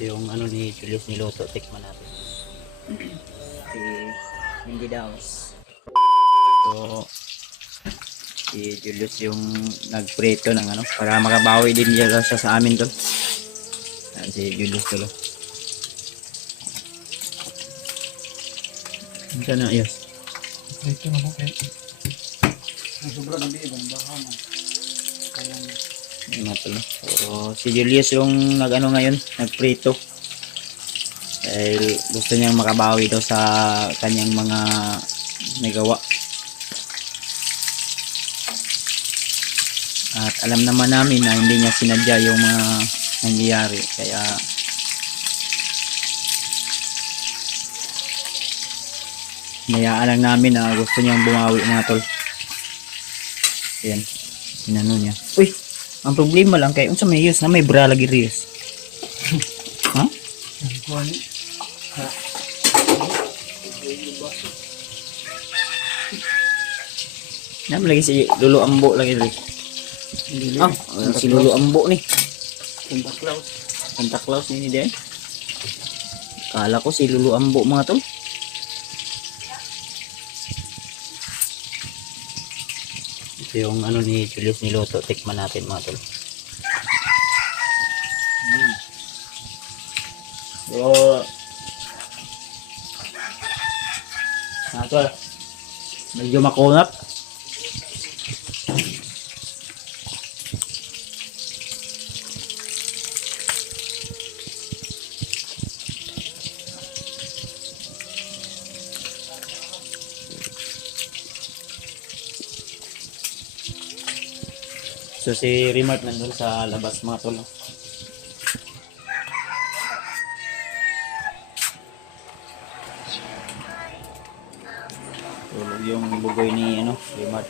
Yung ano ni Julius niluto, tikman natin. Si hindi daw. So, si Julius yung nagprito ng ano para makabawi din siya sa amin to. Yan, si Julius to. Ano na, yes. Prito na po kayo. Sobra na di ibang baka mo. Yun na to. So, si Julius yung nag-ano ngayon, nagprito. Dahil gusto niyang makabawi daw sa kanyang mga nagawa. At alam naman namin na hindi niya sinadya yung mga nangyayari. Kaya hinayaan lang namin na gusto niyang bumawi mga tol. Ayan. Inano niya. Uy! Ang problema lang kay unsa may use na may bra lagi Rios. Ha? Kuhan. Naman lagi si Lolo Ambo lagi rin. Ah, si Lolo Ambo ni. Santa Claus. Santa Claus ni din. Kala ko si Lolo Ambo mga tol. Ito yung ano ni Julius niluto, tikman natin mga tol. So, tol, medyo makunat. So si Remark nandun sa labas mga tol. Tulog yung bugoy ni ano, Remark.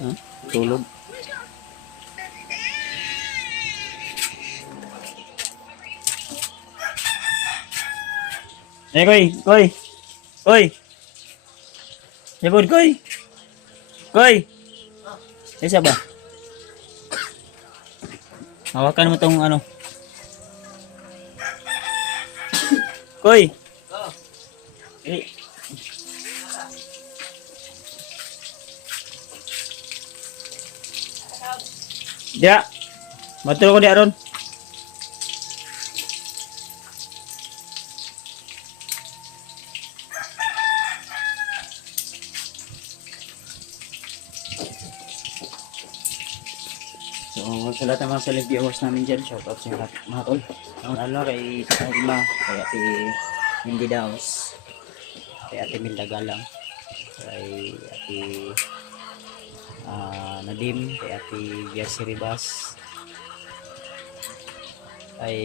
Huh? Tulog. Eh, koy. Koy. Yabod, koy. Koy. Isa ba? Hawakan mo tong ano. Koy. Eh. Dia. Matulog ko di aron. So, sa lahat ng mga select viewers namin dyan, shoutout sa lahat mga tol. Ang ano kay Tita Ima, kay Ate Mindy Daos, kay Ate Milda Galang, kay Ate Nadim, kay Ate Jersey Ribas, kay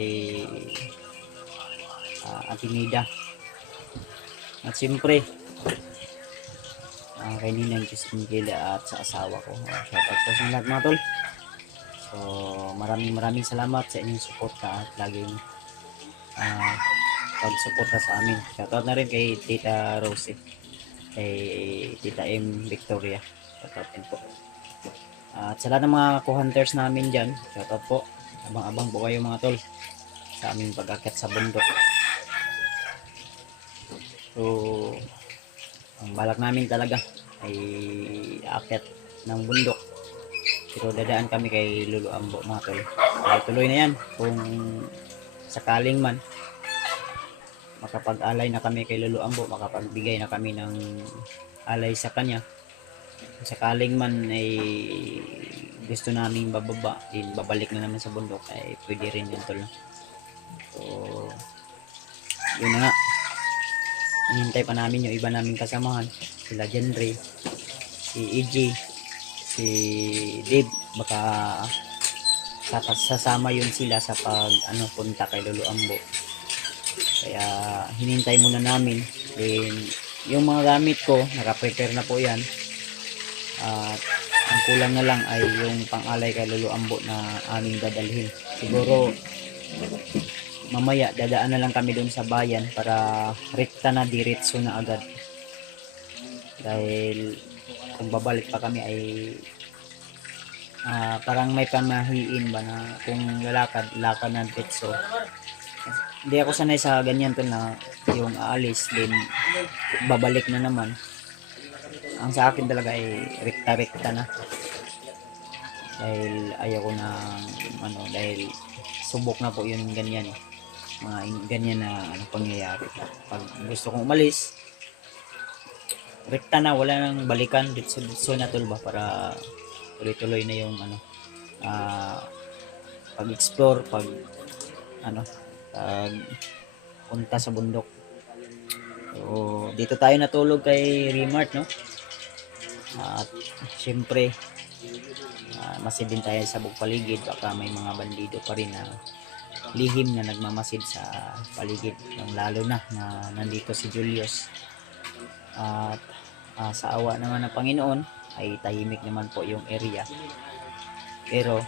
Ate Nida, at siyempre kay Ninang Justin Gila at sa asawa ko. Shoutout po sa lahat mga tol. So maraming salamat sa inyong suporta at laging pagsuporta sa amin. Shoutout na rin kay Tita Rosie, kay Tita M Victoria. Shoutout din po. At sa lahat ng mga co-hunters namin dyan, shoutout po. Abang-abang po kayo mga tol sa aming pag-akyat sa bundok. So ang balak namin talaga ay aakyat ng bundok. Pero dadaan kami kay Lolo Ambo mga tol. Kaya tuloy na yan. Kung sakaling man makapag-alay na kami kay Lolo Ambo, makapagbigay na kami ng alay sa kanya. Kung sakaling man ay gusto namin bababa, din babalik na naman sa bundok, ay pwede rin yun tol. So yun na nga. Hinihintay pa namin yung iba naming kasamahan. Sila Jenry, si EJ, si Dave, baka sasama yun sila sa pag punta kay Lolo Ambo. Kaya hinintay muna namin. Then yung mga gamit ko naka-prepare na po yan. At ang kulang na lang ay yung pang-alay kay Lolo Ambo na aming dadalhin. Siguro mamaya dadaan na lang kami doon sa bayan para rekta na, diretso na agad. Dahil kung babalik pa kami ay parang may pamahiin ba na kung lakad ng diretso. Hindi ako sanay sa ganyan tol na yung aalis din babalik na naman. Ang sa akin talaga ay rekta-rekta na. Dahil ayaw ko na dahil subok na po yun ganyan eh. Mga ganyan na pangyayari. Pag gusto kong umalis, rekta na, wala nang balikan, ditso na tol ba para tuloy-tuloy na yung pag-explore, pag punta sa bundok. So, dito tayo natulog kay Remart, no? At syempre, masid din tayo sa paligid, baka may mga bandido pa rin na lihim na nagmamasid sa paligid, lalo na nandito si Julius. At sa awa naman ng Panginoon ay tahimik naman po yung area, pero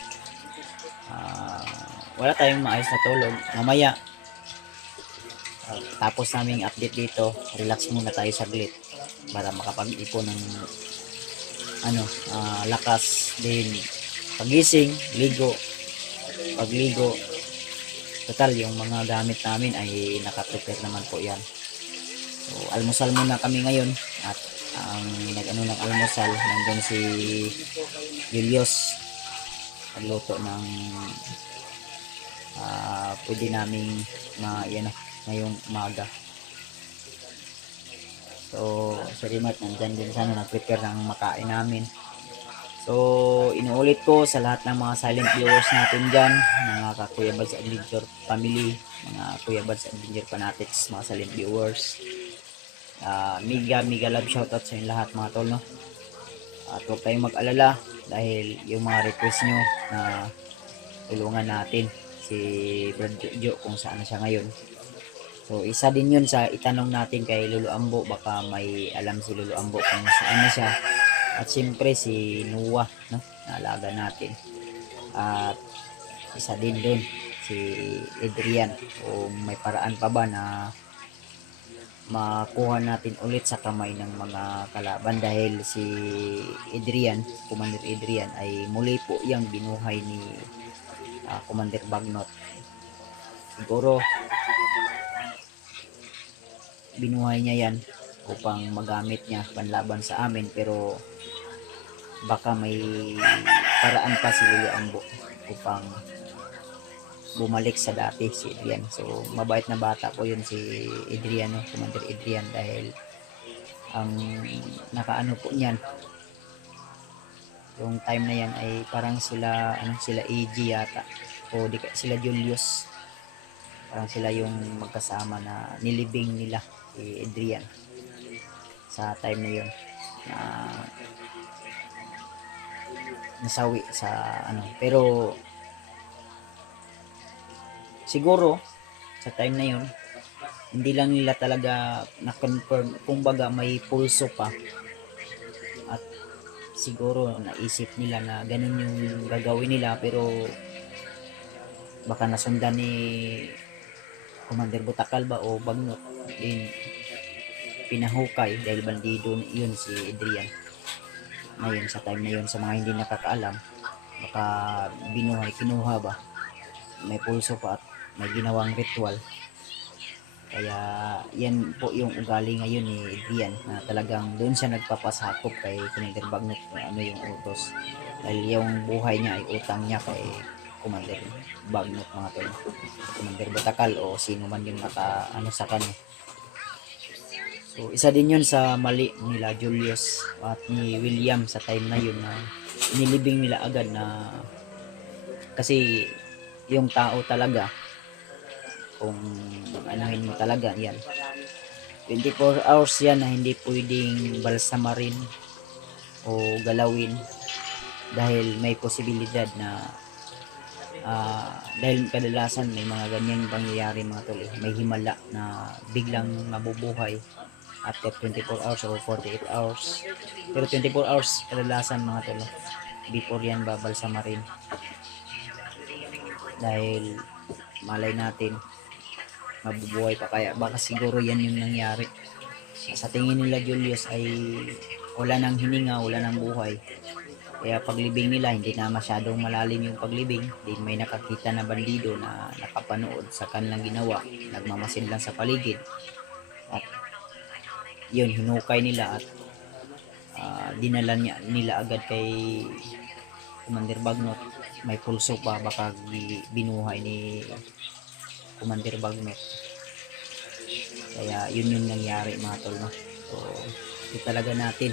wala tayong maayos na tulog. Mamaya tapos naming update dito, relax muna tayo saglit para makapag-ipon ng lakas din. Pagising, pagligo, total yung mga gamit namin ay nakaprepare naman po yan. So almusal muna kami ngayon, at ang ng almusal, nandun si Julius nagluto ng pwede naming ngayong umaga. So si Remote nandyan din sana, nag-prepare ng makain namin. So inuulit ko sa lahat ng mga silent viewers natin dyan, mga Kuya Bads Adventure family, mga Kuya Bads Adventure fanatics, mga silent viewers, mega love shoutout sa inyo lahat mga tol, no? At huwag tayong mag-alala dahil yung mga request nyo na tulungan natin si Brad Jo kung saan siya ngayon. So isa din yun sa itanong natin kay Lolo Ambo, baka may alam si Lolo Ambo kung saan na siya. At siyempre si Noah, no, naalaga natin. At isa din dun si Adrian, kung may paraan pa ba na makuha natin ulit sa kamay ng mga kalaban, dahil si Adrian, Commander Adrian, ay muli po yung binuhay ni Commander Bagnot. Siguro binuhay niya yan upang magamit niya panlaban sa amin, pero baka may paraan pa si Lolo Ambo upang bumalik sa dati si Adrian. So mabait na bata po yun si Adrian, no? Commander Adrian, dahil ang nakaano po niyan yung time na yan ay parang sila AG yata, o di sila Julius, parang sila yung magkasama na nilibing nila si Adrian sa time na yun, na nasawi sa pero siguro sa time na yun hindi lang nila talaga na-confirm, kumbaga may pulso pa, at siguro naisip nila na ganun yung gagawin nila, pero baka nasundan ni Commander Butakal ba o Bagnot, din pinahukay dahil bandido yun si Adrian ngayon sa time na yun. Sa mga hindi nakakaalam, baka binuhay, kinuha ba, may pulso pa at may ginawang ritual. Kaya yan po yung ugali ngayon ni Adrian, na talagang doon siya nagpapasakop kay Commander Bagnot kung ano yung utos, dahil yung buhay niya ay utang niya kay Commander Bagnot mga tol, Commander Butakal o sino man yung sa kanya. So isa din yun sa mali nila Julius at ni William sa time na yun, na nilibing nila agad, na kasi yung tao talaga, kung anuhin mo talaga yan, 24 hours yan na hindi pwedeng balsamarin o galawin, dahil may posibilidad na dahil kadalasan may mga ganyang pangyayari mga tol, may himala na biglang mabubuhay after 24 hours or 48 hours, pero 24 hours kadalasan mga tol, before yan babalsamarin, dahil malay natin mabubuhay pa, kaya baka siguro yan yung nangyari. Sa tingin nila Julius ay wala nang hininga, wala nang buhay, Kaya paglibing nila, hindi na masyadong malalim yung paglibing. Din may nakakita na bandido na nakapanood sa kanilang ginawa. Nagmamasid lang sa paligid. At yun, hinukay nila at dinala nila agad kay Commander Bagnot. May pulso pa, baka binuhay ni Commander Bagnot. Kaya yun yung nangyari mga tol, no? So, ito talaga natin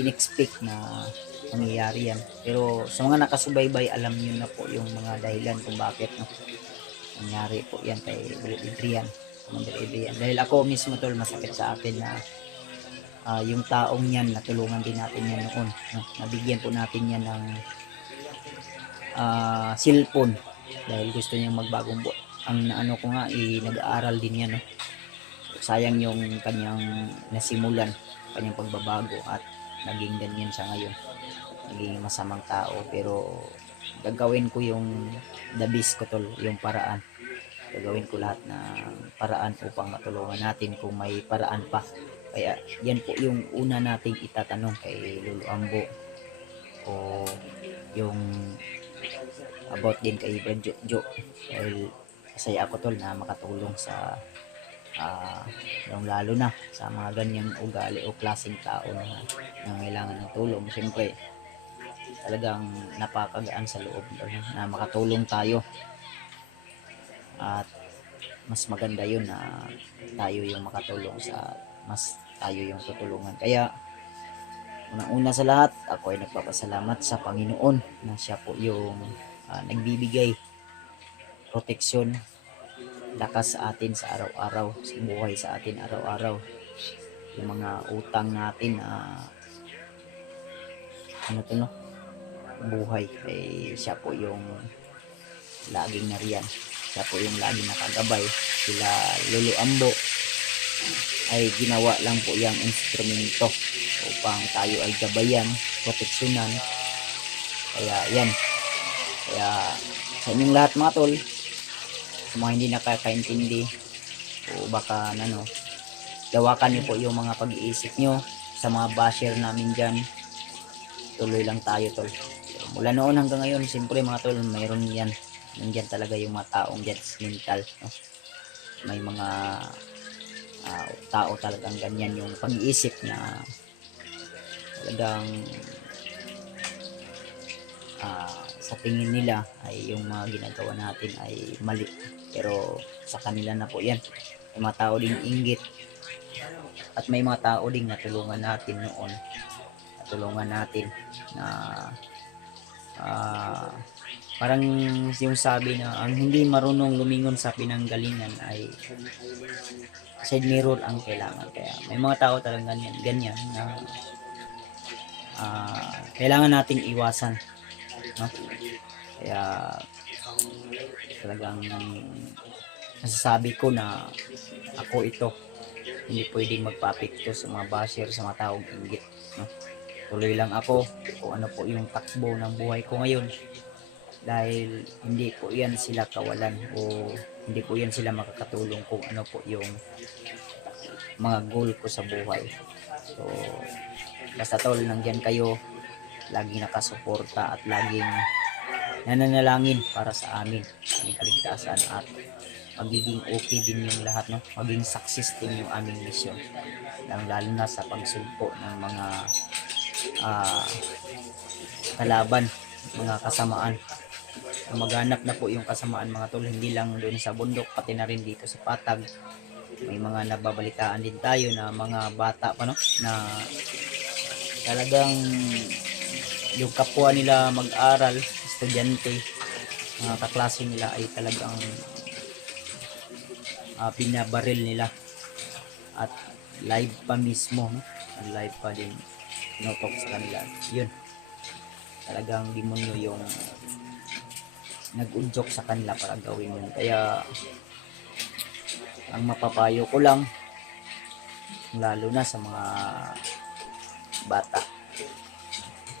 in-expect na mangyayari yan. Pero sa mga nakasubaybay, alam niyo na po yung mga dahilan kung bakit, no, nangyari po yan kay Adrian, Commander Adrian. Dahil ako mismo tol, masakit sa akin na yung taong yan, natulungan din natin yan noon, no? Nabigyan po natin yan ng cellphone dahil gusto niyang magbagong ang ano ko nga, nag-aaral din yan, no? So, sayang yung kanyang nasimulan, kanyang pagbabago, at naging ganyan siya ngayon, naging masamang tao. Pero gagawin ko yung the best ko tol, yung paraan, gagawin ko lahat ng paraan upang matulungan natin kung may paraan pa. Kaya yan po yung una nating itatanong kay Lolo Ambo, o yung about din kay Brad Jo. Dahil masaya ako tol na makatulong sa yung lalo na sa mga ganyang ugali o klaseng tao na nangailangan ng tulong. Siyempre talagang napakagaan sa loob na makatulong tayo, at mas maganda yun na tayo yung makatulong sa mas tayo yung tutulungan. Kaya unang-una sa lahat, ako ay nagpapasalamat sa Panginoon na siya po yung nagbibigay proteksyon, lakas sa atin sa araw-araw, sa buhay sa atin araw-araw. Yung mga utang natin, ano to, no, buhay, ay siya po yung laging nariyan, siya po yung laging nakagabay. Sila Lolo Ambo ay ginawa lang po yung instrumento upang tayo ay gabayan, proteksyonan. Kaya yan, kaya sa inyong lahat mga tol, sa mga hindi nakakaintindi o baka ano, dawakan niyo po yung mga pag-iisip nyo. Sa mga basher namin dyan, tuloy lang tayo tol. Mula noon hanggang ngayon, siyempre mga tol, mayroon yan, nandyan talaga yung mga taong judgmental, no? May mga tao talagang ganyan yung pag-iisip na talagang sa tingin nila ay yung mga ginagawa natin ay mali, pero sa kanila na po yan. May mga tao ding inggit, at may mga tao ding natulungan natin noon, natulungan natin na parang yung sabi na ang hindi marunong lumingon sa pinanggalingan ay side mirror ang kailangan. Kaya may mga tao talagang ganyan na kailangan nating iwasan, no? Kaya talagang nasasabi ko na ako ito, hindi pwedeng magpa-apekto sa mga basher, sa mga taong inggit, no? Tuloy lang ako kung ano po yung takbo ng buhay ko ngayon, dahil hindi po yan sila kawalan, o hindi po yan sila makakatulong kung ano po yung mga goal ko sa buhay. So basta tol, nandyan kayo, laging nakasuporta at laging nananalangin para sa amin, aming kaligtasan, at magiging okay din yung lahat, no? Maging success din yung aming mission, lalo na sa pagsugpo ng mga kalaban, mga kasamaan. Maganap na po yung kasamaan mga tol, hindi lang doon sa bundok, pati na rin dito sa Patag. May mga nababalitaan din tayo na mga bata pa, no, na talagang yung kapwa nila mag-aral, estudyante, mga kaklase nila ay talagang pinabaril nila, at live pa mismo, no? Live pa din tinotok sa kanila. Yun, talagang demonyo yung nag-udyok sa kanila para gawin yun. Kaya ang mapapayo ko lang, lalo na sa mga bata,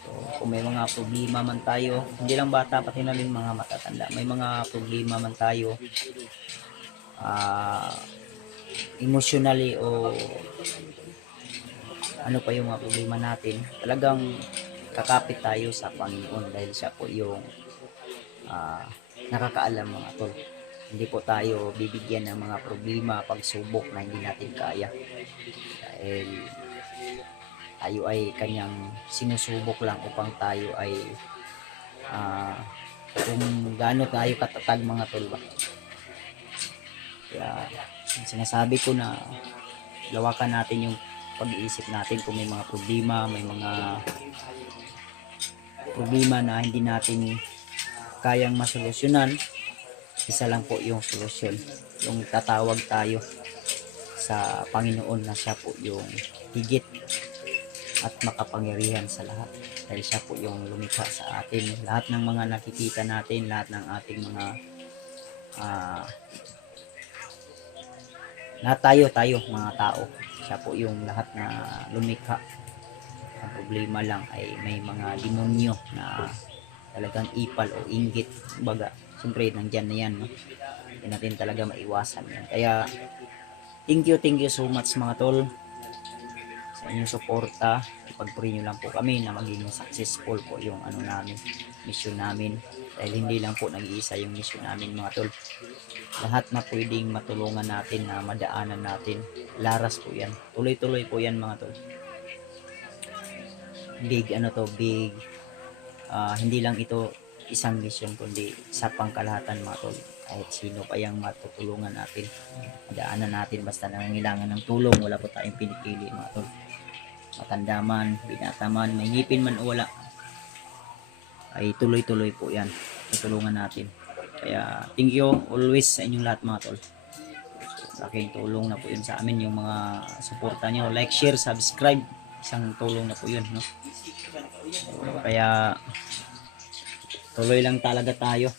so kung may mga problema man tayo, hindi lang bata, pati na rin mga matatanda, may mga problema man tayo emotionally o ano pa yung mga problema natin, talagang kakapit tayo sa Panginoon dahil siya po yung nakakaalam mga tol. Hindi po tayo bibigyan ng mga problema, pagsubok na hindi natin kaya. Dahil tayo ay kanyang sinusubok lang upang tayo ay kung gaano tayo katatag mga tol ba. Kaya sinasabi ko na lawakan natin yung pag-iisip natin kung may mga problema, may mga problema na hindi natin kayang masolusyonan. Isa lang po yung solusyon, yung tatawag tayo sa Panginoon na siya po yung higit at makapangyarihan sa lahat, dahil siya po yung lumikha sa atin. Lahat ng mga nakikita natin, lahat ng ating mga lahat tayo mga tao, siya po yung lahat na lumikha. Ang problema lang ay may mga demonyo na talagang ipal o inggit, baga siyempre nandyan na yan, no? Hindi natin talaga maiwasan yan. Kaya thank you so much mga tol sa inyong suporta. Ipag-pray nyo lang po kami na maging successful po yung namin, mission namin, dahil hindi lang po nag-iisa yung mission namin mga tol. Lahat na pwedeng matulungan natin, na madaanan natin, laras po yan, tuloy-tuloy po yan mga tol. Big big hindi lang ito isang mission, kundi sa pangkalahatan mga tol. Kahit sino pa yung matutulungan natin, madaanan natin, basta nangangailangan ng tulong, wala po tayong pinipili mga tol. Matanda man, binata man, may ngipin man o wala, ay tuloy-tuloy po yan, tutulungan natin. Kaya thank you always sa inyong lahat mga tol. Laking tulong na po yun sa amin, yung mga suporta nyo, like, share, subscribe, isang tulong na po yun, no? Kaya tuloy lang talaga tayo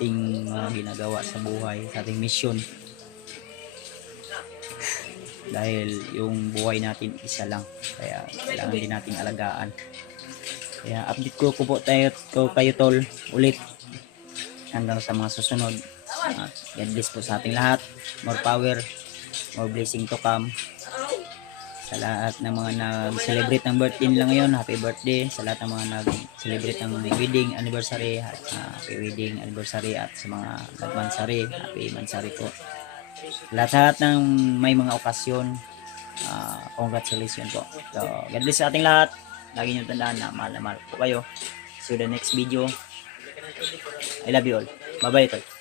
ating ginagawa sa buhay, sa ating mission, dahil yung buhay natin isa lang, kaya kailangan din nating alagaan. Kaya update ko po kayo tol ulit hanggang sa mga susunod. God bless po sa ating lahat, more power, more blessing to come. Sa lahat ng mga nag-celebrate ng birthday nila ngayon, happy birthday. Sa lahat ng mga nag-celebrate ng wedding anniversary, happy wedding anniversary. At sa mga nag-mansari, happy mansari po. Lahat ng may mga okasyon, congratulations po. So, God bless sa ating lahat. Lagi nyo tandaan na mahal po kayo. See you the next video. I love you all. Bye bye tol.